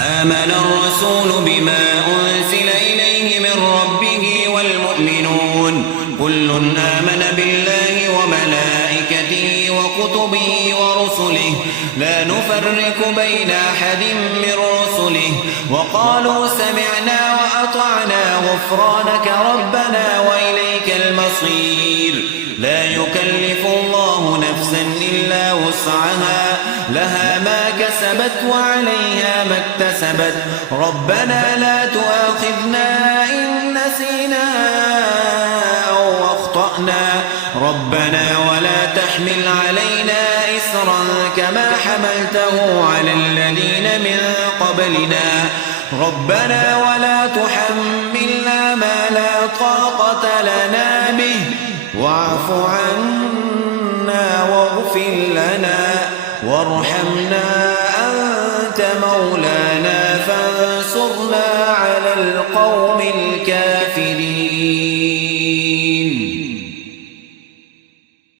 آمن الرسول بما أنزل إليه من ربه والمؤمنون كل آمن بالله وملائكته وكتبه ورسله لا نفرق بين أحد من رسله وقالوا سمعنا وأطعنا غفرانك ربنا وإليك المصير لا يكلف الله نفسا إلا وسعها لها ما كسبت وعليها ما اكتسبت ربنا لا تؤاخذنا إن نسينا أو أخطأنا ربنا ولا تحمل علينا إسرا كما حملته على الذين من قبلنا ربنا ولا تحملنا ما لا طاقة لنا به واعف عنا واغفر لنا وارحمنا أنت مولانا فانصرنا على القوم الكافرين.